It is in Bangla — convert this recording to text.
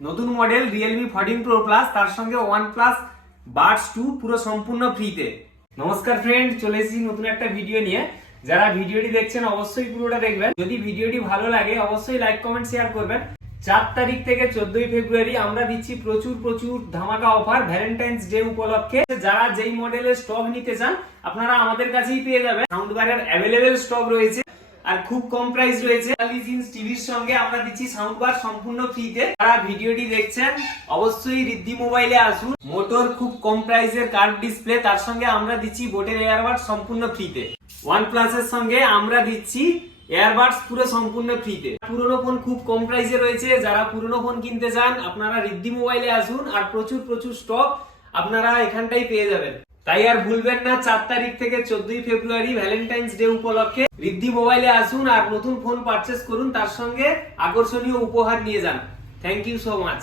নতুন মডেল Realme 14 Pro Plus তার সঙ্গে OnePlus Buds 2 পুরো সম্পূর্ণ ফ্রিতে। নমস্কার ফ্রেন্ড, চলে এসেছি নতুন একটা ভিডিও নিয়ে। যারা ভিডিওটি দেখছেন অবশ্যই পুরোটা দেখবেন। যদি ভিডিওটি ভালো লাগে অবশ্যই লাইক কমেন্ট শেয়ার করবেন। 4 তারিখ থেকে 14 ফেব্রুয়ারি আমরা দিচ্ছি প্রচুর ধামাকা অফার ভ্যালেন্টাইন্স ডে উপলক্ষে। যারা যেই মডেলের স্টক নিতে চান আপনারা আমাদের কাছেই পেয়ে যাবেন। সাউন্ড বারের অ্যাভেলেবেল স্টক রয়েছে আর খুব কম প্রাইস রয়েছে। 44 ইঞ্চ টিভির সঙ্গে আমরা দিচ্ছি সাউন্ড বার সম্পূর্ণ ফ্রিতে। যারা ভিডিওটি দেখছেন অবশ্যই রিদ্ধি মোবাইলে আসুন। মোটর খুব কম প্রাইসের কার্ভ ডিসপ্লে, তার সঙ্গে আমরা দিচ্ছি বোটের এয়ারবাডস সম্পূর্ণ ফ্রিতে। OnePlus এর সঙ্গে আমরা দিচ্ছি এয়ারবাডস পুরো সম্পূর্ণ ফ্রিতে। পুরনো ফোন খুব কম প্রাইসে রয়েছে। যারা পুরনো ফোন কিনতে চান আপনারা রিদ্ধি মোবাইলে আসুন আর প্রচুর স্টক আপনারা এখানটাই পেয়ে যাবেন। তাই আর ভুলবেন না, 4 তারিখ থেকে 14 ফেব্রুয়ারি ভ্যালেন্টাইন্স ডে উপলক্ষে রিদ্ধি মোবাইলে আসুন আর নতুন ফোন পারচেস করুন, তার সঙ্গে আকর্ষণীয় উপহার নিয়ে যান। Thank you so much.